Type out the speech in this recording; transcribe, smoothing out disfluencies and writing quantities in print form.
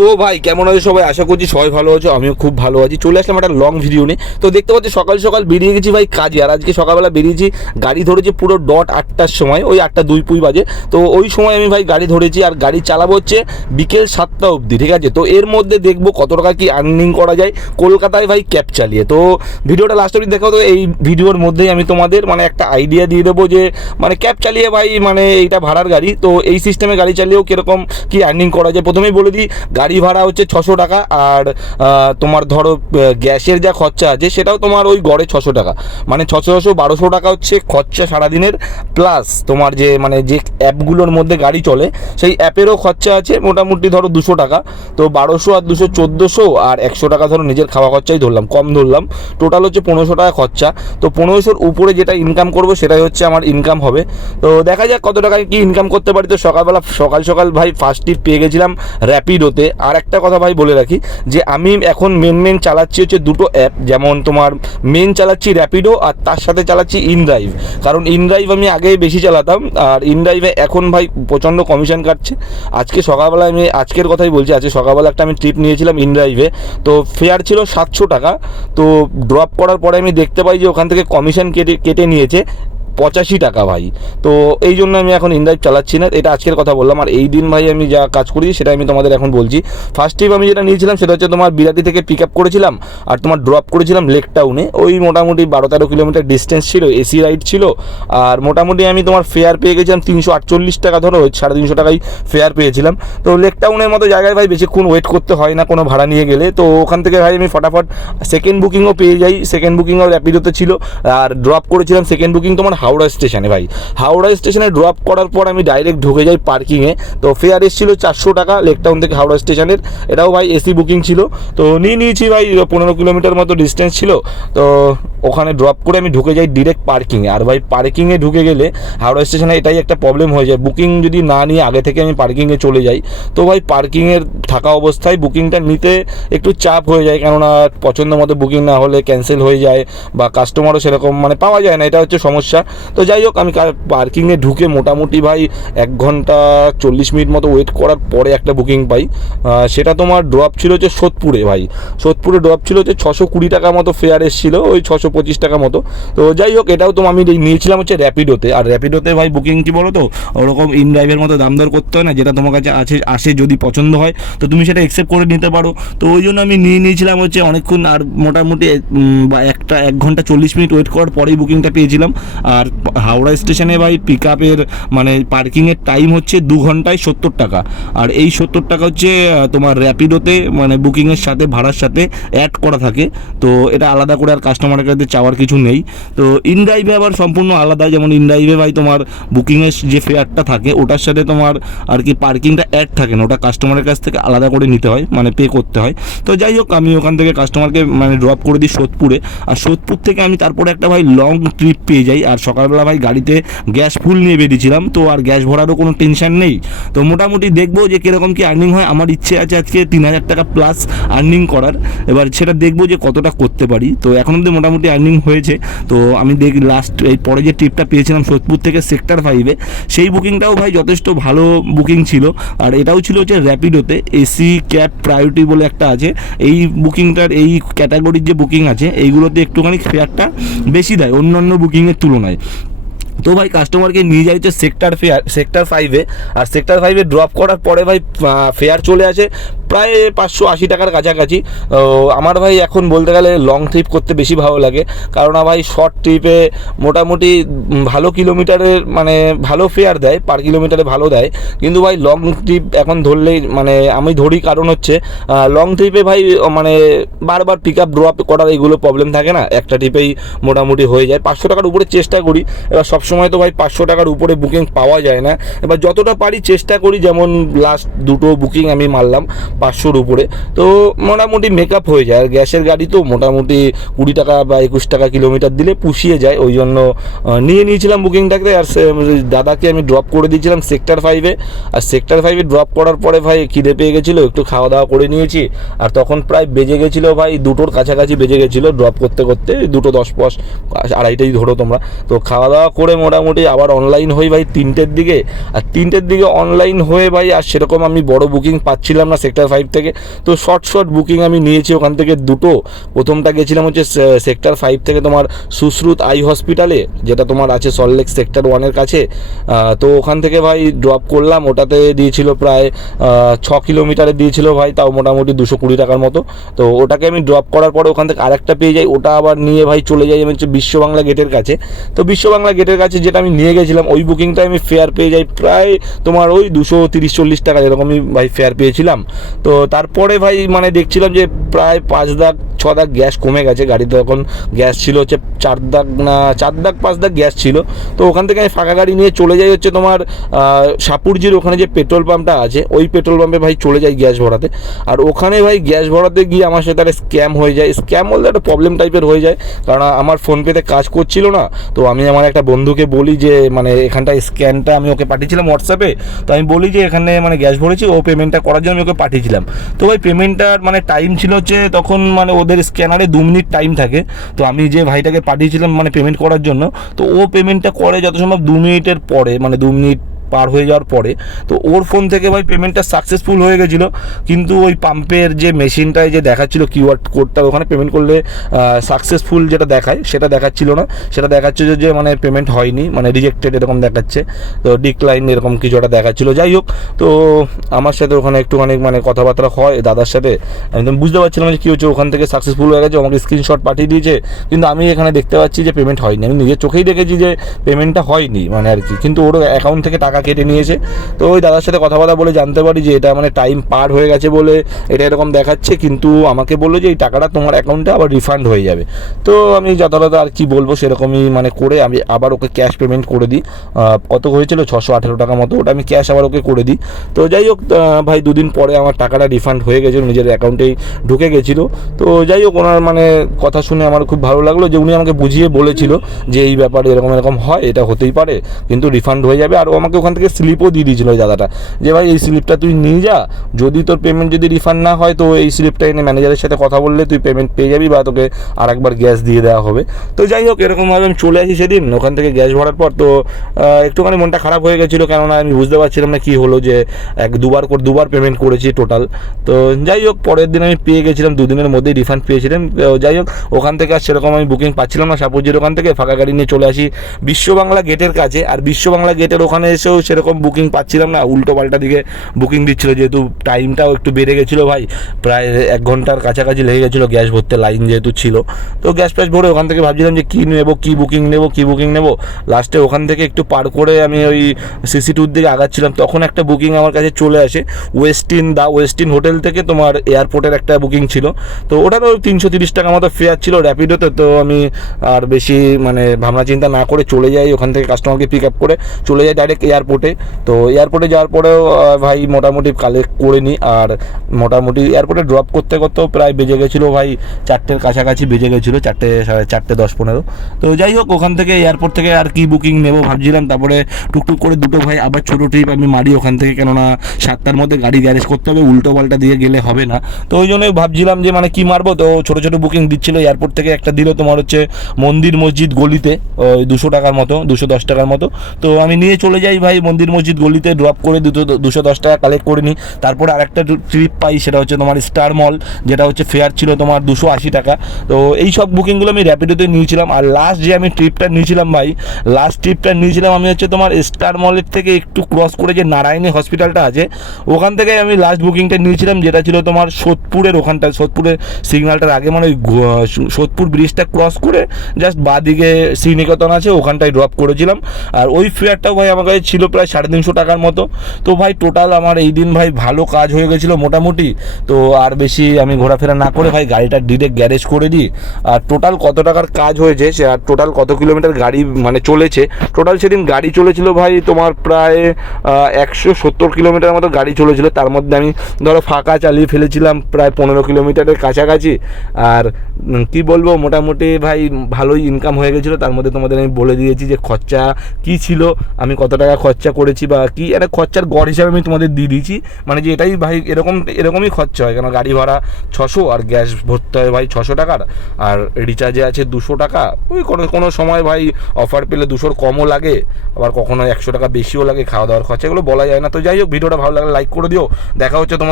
তো ভাই কেমন আছে সবাই? আশা করছি সবাই ভালো আছো, আমিও খুব ভালো আছি। চলে আসলাম একটা লং ভিডিও নিয়ে। তো দেখতে পাচ্ছি সকাল সকাল বেরিয়ে গেছি ভাই কাজে। আর আজকে সকালবেলা বেরিয়েছি, গাড়ি ধরেছি পুরো ডট 8টার সময়, ওই 8:02 বাজে। তো ওই সময় আমি ভাই গাড়ি ধরেছি, আর গাড়ি চালাবো হচ্ছে বিকেল 7টা অবধি, ঠিক আছে? তো এর মধ্যে দেখবো কত টাকা কি আর্নিং করা যায় কলকাতায় ভাই ক্যাব চালিয়ে। তো ভিডিওটা লাস্ট অবধি দেখো। তো এই ভিডিওর মধ্যেই আমি তোমাদের মানে একটা আইডিয়া দিয়ে দেবো যে মানে ক্যাব চালিয়ে ভাই মানে এইটা ভাড়ার গাড়ি, তো এই সিস্টেমে গাড়ি চালিয়েও কীরকম কি আর্নিং করা যায়। প্রথমেই বলে দিই, গাড়ি ভাড়া হচ্ছে 600 টাকা, আর তোমার ধরো গ্যাসের যা খরচা আছে সেটাও তোমার ওই গড়ে 600 টাকা, মানে 600-1200 টাকা হচ্ছে খরচা সারাদিনের। প্লাস তোমার যে মানে যে অ্যাপগুলোর মধ্যে গাড়ি চলে সেই অ্যাপেরও খরচা আছে মোটামুটি ধরো 200 টাকা। তো 1200 আর 200 1400, আর 100 টাকা ধরো নিজের খাওয়া খরচাই ধরলাম, কম ধরলাম। টোটাল হচ্ছে 1500 টাকা খরচা। তো 1500-র উপরে যেটা ইনকাম করবো সেটাই হচ্ছে আমার ইনকাম হবে। তো দেখা যাক কত টাকা কি ইনকাম করতে পারি। তো সকাল সকাল ভাই ফার্স্ট টিপ পেয়ে গেছিলাম র্যাপিডোতে। আর একটা কথা ভাই বলে রাখি যে আমি এখন মেন চালাচ্ছি হচ্ছে দুটো অ্যাপ। যেমন তোমার মেন চালাচ্ছি র্যাপিডো, আর তার সাথে চালাচ্ছি ইনড্রাইভ। কারণ ইনড্রাইভ আমি আগে বেশি চালাতাম, আর ইনড্রাইভে এখন ভাই প্রচণ্ড কমিশন কাটছে। আজকে সকালবেলা আমি আজকের কথাই বলছি, আজকে সকালবেলা একটা আমি ট্রিপ নিয়েছিলাম ইনড্রাইভে। তো ফেয়ার ছিল 700 টাকা। তো ড্রপ করার পরে আমি দেখতে পাই যে ওখান থেকে কমিশন কেটে নিয়েছে 85 টাকা ভাই। তো এই জন্য আমি এখন ইনড্রাইভ চালাচ্ছি না। এটা আজকের কথা বললাম। আর এই দিন ভাই আমি যা কাজ করেছি সেটা আমি তোমাদের এখন বলছি। ফার্স্ট ট্রিপ আমি যেটা নিয়েছিলাম সেটা হচ্ছে তোমার বিরাটি থেকে পিক আপ করেছিলাম, আর তোমার ড্রপ করেছিলাম লেক টাউনে। ওই মোটামুটি 12-13 কিলোমিটার ডিস্টেন্স ছিল, এসি রাইড ছিল। আর মোটামুটি আমি তোমার ফেয়ার পেয়ে গেছিলাম 348 টাকা, ধরো 350 টাকায় ফেয়ার পেয়েছিলাম। তো লেক টাউনের মতো জায়গায় ভাই বেশিক্ষণ ওয়েট করতে হয় না কোনো ভাড়া নিয়ে গেলে। তো ওখান থেকে ভাই আমি ফটাফট সেকেন্ড বুকিংও পেয়ে যাই। সেকেন্ড বুকিংও র্যাপিডোতে ছিল, আর ড্রপ করেছিলাম সেকেন্ড বুকিং তোমার হাওড়া স্টেশনে ভাই। হাওড়া স্টেশনে ড্রপ করার পর আমি ডাইরেক্ট ঢুকে যাই পার্কিংয়ে। তো ফেয়ার এসেছিল 400 টাকা লেক টাউন থেকে হাওড়া স্টেশনের। এটাও ভাই এসি বুকিং ছিল। তো নিয়েছি ভাই, 15 কিলোমিটার মতো ডিস্টেন্স ছিল। তো ওখানে ড্রপ করে আমি ঢুকে যাই ডিরেক্ট পার্কিংয়ে। আর ভাই পার্কিংয়ে ঢুকে গেলে হাওড়া স্টেশনে এটাই একটা প্রবলেম হয়ে যায়, বুকিং যদি না নিয়ে আগে থেকে আমি পার্কিংয়ে চলে যাই, তো ভাই পার্কিংয়ের থাকা অবস্থায় বুকিংটা নিতে একটু চাপ হয়ে যায়। কেননা পছন্দ মতো বুকিং না হলে ক্যান্সেল হয়ে যায়, বা কাস্টমারও সেরকম মানে পাওয়া যায় না, এটা হচ্ছে সমস্যা। তো যাই হোক, আমি পার্কিংয়ে ঢুকে মোটামুটি ভাই 1 ঘন্টা 40 মিনিট মতো ওয়েট করার পরে একটা বুকিং পাই। সেটা তোমার ড্রপ ছিল হচ্ছে সোদপুরে ভাই। সোদপুরে ড্রপ ছিল হচ্ছে 620 টাকা মতো ফেয়ার এসেছিল, ওই 625 টাকা মতো। তো যাই হোক, এটাও তো আমি নিয়েছিলাম হচ্ছে র্যাপিডোতে। আর র্যাপিডোতে ভাই বুকিং কি বলো তো, ওরকম ইনড্রাইভের মতো দাম দর করতে হয় না। যেটা তোমার কাছে আসে যদি পছন্দ হয় তো তুমি সেটা অ্যাকসেপ্ট করে নিতে পারো। তো ওই জন্য আমি নিয়েছিলাম হচ্ছে অনেকক্ষণ, আর মোটামুটি 1 ঘন্টা 40 মিনিট ওয়েট করার পরেই বুকিংটা পেয়েছিলাম। আর হাওড়া স্টেশনে ভাই পিক আপের মানে পার্কিংয়ের টাইম হচ্ছে 2 ঘন্টায় 70 টাকা। আর এই 70 টাকা হচ্ছে তোমার র্যাপিডোতে মানে বুকিংয়ের সাথে ভাড়ার সাথে অ্যাড করা থাকে। তো এটা আলাদা করে আর কাস্টমারের কাছে চাওয়ার কিছু নেই। তো ইনড্রাইভে আবার সম্পূর্ণ আলাদা। যেমন ইনড্রাইভে ভাই তোমার বুকিংয়ের যে ফেয়ারটা থাকে ওটার সাথে তোমার আর কি পার্কিংটা অ্যাড থাকে না, ওটা কাস্টমারের কাছ থেকে আলাদা করে নিতে হয়, মানে পে করতে হয়। তো যাই হোক, আমি ওখান থেকে কাস্টমারকে মানে ড্রপ করে দিই সোদপুরে। আর সোদপুর থেকে আমি তারপরে একটা ভাই লং ট্রিপ পেয়ে যাই। আর সকালবেলা ভাই গাড়িতে গ্যাস ফুল নিয়ে বেরিয়েছিলাম, তো আর গ্যাস ভরারও কোনো টেনশন নেই। তো মোটামুটি দেখবো যে কীরকম কি আর্নিং হয়। আমার ইচ্ছে আছে আজকে 3000 টাকা প্লাস আর্নিং করার। এবার সেটা দেখবো যে কতটা করতে পারি। তো এখন অব্দি মোটামুটি আর্নিং হয়েছে। তো আমি লাস্ট এই পরে যে ট্রিপটা পেয়েছিলাম সোদপুর থেকে সেক্টর 5-এ, সেই বুকিংটাও ভাই যথেষ্ট ভালো বুকিং ছিল। আর এটাও ছিল হচ্ছে র্যাপিডোতে, এসি ক্যাব প্রায়োরিটি বলে একটা আছে। এই বুকিংটার এই ক্যাটাগরির যে বুকিং আছে এইগুলোতে একটুখানি ফেয়ারটা বেশি দেয় অন্যান্য বুকিংয়ের তুলনায়। তো ভাই কাস্টমারকে নিয়ে যায় হচ্ছে সেক্টর 5-এ। আর সেক্টর 5-এ ড্রপ করার পরে ভাই ফেয়ার চলে আসে প্রায় 580 টাকার কাছাকাছি। আমার ভাই এখন বলতে গেলে লং ট্রিপ করতে বেশি ভালো লাগে, কারণ ভাই শর্ট ট্রিপে মোটামুটি ভালো কিলোমিটারের মানে ভালো ফেয়ার দেয়, পার কিলোমিটারে ভালো দেয়। কিন্তু ভাই লং ট্রিপ এখন ধরলেই মানে আমি ধরি, কারণ হচ্ছে লং ট্রিপে ভাই মানে বারবার পিক আপ ড্রপ করার এইগুলো প্রবলেম থাকে না, একটা ট্রিপেই মোটামুটি হয়ে যায়। 500 টাকার উপরে চেষ্টা করি। এবার সবসময় তো ভাই 500 টাকার উপরে বুকিং পাওয়া যায় না। এবার যতটা পারি চেষ্টা করি, যেমন লাস্ট দুটো বুকিং আমি মারলাম 500-র উপরে, তো মোটামুটি মেকআপ হয়ে যায়। আর গ্যাসের গাড়ি তো মোটামুটি 20 টাকা বা 21 টাকা কিলোমিটার দিলে পুষিয়ে যায়, ওই জন্য নিয়েছিলাম বুকিংটাকে। আর দাদাকে আমি ড্রপ করে দিয়েছিলাম সেক্টর 5-এ। আর সেক্টর 5-এ ড্রপ করার পরে ভাই খিদে পেয়ে গেছিলো, একটু খাওয়া দাওয়া করে নিয়েছি। আর তখন প্রায় বেজে গেছিলো ভাই 2টোর কাছাকাছি বেজে গেছিলো ড্রপ করতে করতে, 2:10 2:30 ধরো তোমরা। তো খাওয়া দাওয়া করে মোটামুটি আবার অনলাইন হই ভাই 3টের দিকে। আর 3টের দিকে অনলাইন হয়ে ভাই আর সেরকম আমি বড় বুকিং পাচ্ছিলাম না সেক্টর 5 থেকে। তো শর্ট বুকিং আমি নিয়েছি ওখান থেকে দুটো। প্রথমটা গেছিলাম হচ্ছে সেক্টর 5 থেকে তোমার সুশ্রুত আই হসপিটালে, যেটা তোমার আছে সল্টলেক সেক্টর 1-এর কাছে। তো ওখান থেকে ভাই ড্রপ করলাম, ওটাতে দিয়েছিল প্রায় 6 কিলোমিটারে দিয়েছিল ভাই, তাও মোটামুটি 220 টাকার মতো। তো ওটাকে আমি ড্রপ করার পরে ওখান থেকে আরেকটা পেয়ে যাই, ওটা আবার নিয়ে ভাই চলে যাই আমি হচ্ছে বিশ্ব বাংলা গেটের কাছে। তো বিশ্ব বাংলা গেটের কাছে যেটা আমি নিয়ে গেছিলাম, ওই বুকিংটা আমি ফেয়ার পেয়ে যাই প্রায় তোমার ওই 230-40 টাকা এরকমই ভাই ফেয়ার পেয়েছিলাম। তো তারপরে ভাই মানে দেখছিলাম যে প্রায় 5 দাগ 6 দাগ গ্যাস কমে গেছে গাড়িতে। তখন গ্যাস ছিল হচ্ছে 4 দাগ 5 দাগ গ্যাস ছিল। তো ওখান থেকে আমি ফাঁকা গাড়ি নিয়ে চলে যাই হচ্ছে তোমার সাপুরজির ওখানে যে পেট্রোল পাম্পটা আছে, ওই পেট্রোল পাম্পে ভাই চলে যাই গ্যাস ভরাতে। আর ওখানে ভাই গ্যাস ভরাতে গিয়ে আমার সাথে একটা স্ক্যাম হয়ে যায়। স্ক্যাম বলতে একটা প্রবলেম টাইপের হয়ে যায়, কারণ আমার ফোনপেতে কাজ করছিল না। তো আমি আমার একটা বন্ধুকে বলি যে মানে এখানটায় স্ক্যানটা আমি ওকে পাঠিয়েছিলাম হোয়াটসঅ্যাপে। তো আমি বলি যে এখানে মানে গ্যাস ভরেছি, ও পেমেন্টটা করার জন্য আমি ওকে পাঠিয়েছিলাম। তো ভাই পেমেন্টটার মানে টাইম ছিল হচ্ছে তখন মানে ওদের স্ক্যানারে 2 মিনিট টাইম থাকে। তো আমি যে ভাইটাকে পাঠিয়েছিলাম মানে পেমেন্ট করার জন্য, তো ও পেমেন্টটা করে যত সম্ভব 2 মিনিটের পরে, মানে 2 মিনিট পার হয়ে যাওয়ার পরে। তো ওর ফোন থেকে ভাই পেমেন্টটা সাকসেসফুল হয়ে গেছিলো, কিন্তু ওই পাম্পের যে মেশিনটায় যে দেখাচ্ছিল কিউআর কোডটা, ওখানে পেমেন্ট করলে সাকসেসফুল যেটা দেখায় সেটা দেখাচ্ছিল না। সেটা দেখাচ্ছে যে মানে পেমেন্ট হয়নি, মানে রিজেক্টেড এরকম দেখাচ্ছে, তো ডিক্লাইন এরকম কিছু একটা দেখাচ্ছিল। যাই হোক, তো আমার সাথে ওখানে একটুখানি মানে কথাবার্তা হয় দাদার সাথে। আমি তো বুঝতে পারছিলাম যে কী হচ্ছে, ওখান থেকে সাকসেসফুল হয়ে গেছে, আমাকে স্ক্রিনশট পাঠিয়ে দিয়েছে, কিন্তু আমি এখানে দেখতে পাচ্ছি যে পেমেন্ট হয়নি। আমি নিজের চোখেই দেখেছি যে পেমেন্টটা হয়নি মানে আর কি, কিন্তু ওর অ্যাকাউন্ট থেকে টাকা কেটে নিয়েছে। তো ওই দাদার সাথে কথাবার্তা বলে জানতে পারি যে এটা মানে টাইম পার হয়ে গেছে বলে এটা এরকম দেখাচ্ছে, কিন্তু আমাকে বললো যে এই টাকাটা তোমার অ্যাকাউন্টে আবার রিফান্ড হয়ে যাবে। তো আমি যথাযথ আর কি বলবো সেরকমই মানে করে আমি আবার ওকে ক্যাশ পেমেন্ট করে দিই। কত হয়েছিল 618 টাকা মতো, ওটা আমি ক্যাশ আবার ওকে করে দিই। তো যাই হোক ভাই 2 দিন পরে আমার টাকাটা রিফান্ড হয়ে গেছিলো, নিজের অ্যাকাউন্টেই ঢুকে গেছিলো। তো যাই হোক, ওনার মানে কথা শুনে আমার খুব ভালো লাগলো যে উনি আমাকে বুঝিয়ে বলেছিল যে এই ব্যাপারে এরকম এরকম হয়, এটা হতেই পারে, কিন্তু রিফান্ড হয়ে যাবে। আর ও আমাকে ওখান থেকে স্লিপও দিয়ে দিয়েছিল ওই দাদাটা, যে ভাই এই স্লিপটা তুই নিয়ে যা, যদি তোর পেমেন্ট যদি রিফান্ড না হয় তো এই স্লিপটা এনে ম্যানেজারের সাথে কথা বললে তুই পেমেন্ট পেয়ে যাবি, বা তোকে আরেকবার গ্যাস দিয়ে দেওয়া হবে। তো যাই হোক, এরকমভাবে আমি চলে আসি সেদিন ওখান থেকে গ্যাস ভরার পর। তো একটুখানি মনটা খারাপ হয়ে গেছিলো, কেননা আমি বুঝতে পারছিলাম না কী হলো, যে দুবার পেমেন্ট করেছি টোটাল। তো যাই হোক, পরের দিন আমি পেয়ে গেছিলাম, 2 দিনের মধ্যেই রিফান্ড পেয়েছিলাম। যাই হোক, ওখান থেকে আর সেরকম আমি বুকিং পাচ্ছিলাম না সাপুরজির ওখান থেকে, ফাঁকা গাড়ি নিয়ে চলে আসি বিশ্ব বাংলা গেটের কাছে। আর বিশ্ব বাংলা গেটের ওখানে এসেও সেরকম বুকিং পাচ্ছিলাম না, উল্টো পাল্টা দিকে বুকিং দিচ্ছিলো, যেহেতু টাইমটাও একটু বেড়ে গেছিলো ভাই, প্রায় 1 ঘন্টার কাছাকাছি লেগে গেছিলো গ্যাস ভরতে, লাইন যেহেতু ছিল। তো গ্যাস ফ্যাস ভরে ওখান থেকে ভাবছিলাম যে কী নেবো, কী বুকিং নেবো। লাস্টে ওখান থেকে একটু পার করে আমি ওই সিসি2 দিকে আগাচ্ছিলাম, তখন একটা বুকিং আমার কাছে চলে আসে ওয়েস্টিন হোটেল থেকে, তোমার এয়ারপোর্টের একটা বুকিং ছিল। তো ওটারও 330 টাকা মতো ফেয়ার ছিল র্যাপিডোতে। তো আমি আর বেশি মানে ভাবনা চিন্তা না করে চলে যাই ওখান থেকে, কাস্টমারকে পিক আপ করে চলে যাই ডাইরেক্ট এয়ারপোর্টে। তো এয়ারপোর্টে যাওয়ার পরেও ভাই মোটামুটি কালেক্ট করে নিই, আর মোটামুটি এয়ারপোর্টে ড্রপ করতেও প্রায় বেজে গেছিলো ভাই 4টের কাছাকাছি বেজে গেছিলো, 4টে 4:30 10-15। তো যাই হোক, ওখান থেকে এয়ারপোর্ট থেকে আর কি বুকিং নেবো ভাবছিলাম। তারপরে টুকটুক করে দুটো ভাই আবার ছোটো ট্রিপ আমি মারি ওখান থেকে, কেননা 7টার মধ্যে গাড়ি গ্যারেজ করতে হবে, উল্টো পাল্টা দিয়ে গেলে হবে না। তো ওই জন্যই ভাবছিলাম যে মানে কি মারবো। তো ছোটো বুকিং দিচ্ছিলো এয়ারপোর্ট থেকে, একটা দিল তোমার হচ্ছে মন্দির মসজিদ গলিতে, ওই 200 টাকার মতো, 210 টাকার মতো। তো আমি নিয়ে চলে যাই ভাই মন্দির মসজিদ গলিতে, ড্রপ করে 210 টাকা কালেক্ট করে নিই। তারপর আরেকটা ট্রিপ পাই, সেটা হচ্ছে তোমার স্টার মল, যেটা হচ্ছে ফেয়ার ছিল তোমার 280 টাকা। তো এই সব বুকিংগুলো আমি র্যাপিডোতে নিয়েছিলাম। আর লাস্ট যে আমি ট্রিপটা নিয়েছিলাম ভাই, আমি হচ্ছে তোমার স্টার মলের থেকে একটু ক্রস করে যে নারায়ণী হসপিটালটা আছে, ওখান থেকে আমি লাস্ট বুকিংটা নিয়েছিলাম, যেটা ছিল তোমার সোদপুরের ওখানটা, সোদপুরের সিগন্যালটার আগে, মানে ওই সোদপুর ব্রিজটা ক্রস করে জাস্ট বাঁদিকে শ্রীনিকেতন আছে, ওখানটায় ড্রপ করেছিলাম। আর ওই ফেয়ারটাও ভাই আমার কাছে ছিল প্রায় 350 টাকার মতো। তো ভাই টোটাল আমার এই দিন ভাই ভালো কাজ হয়ে গেছিলো মোটামুটি। তো আর বেশি আমি ঘোরাফেরা না করে ভাই গাড়িটা ডিরেক্ট গ্যারেজ করে দিই। আর টোটাল কত টাকার কাজ হয়েছে সে, আর টোটাল কত কিলোমিটার গাড়ি মানে চলেছে, টোটাল সেদিন গাড়ি চলেছিল ভাই তোমার প্রায় 170 কিলোমিটার মতো গাড়ি চলেছিল। তার মধ্যে আমি ধরো ফাঁকা চালিয়ে ফেলেছিলাম প্রায় 15 কিলোমিটারের কাছাকাছি। আর কি বলবো, মোটামুটি ভাই ভালোই ইনকাম হয়ে গেছিলো। তার মধ্যে তোমাদের আমি বলে দিয়েছি যে খরচা কী ছিল, আমি কত টাকা খরচা করেছি, বা কি একটা খরচার গড় হিসাবে আমি তোমাদের দিয়ে দিয়েছি, মানে যে এটাই ভাই এরকমই খরচা হয়। কেন গাড়ি ভাড়া 600, আর গ্যাস ভরতে হয় ভাই 600 টাকার, আর রিচার্জে আছে 200 টাকা। ওই কোনো সময় ভাই অফার পেলে 200 কমও লাগে, আবার কখনো 100 টাকা বেশিও লাগে, খাওয়া দাওয়ার খরচা, এগুলো বলা যায় না। তো যাই হোক, ভিডিওটা ভালো লাগলে লাইক করে দিও। দেখা হচ্ছে তোমাদের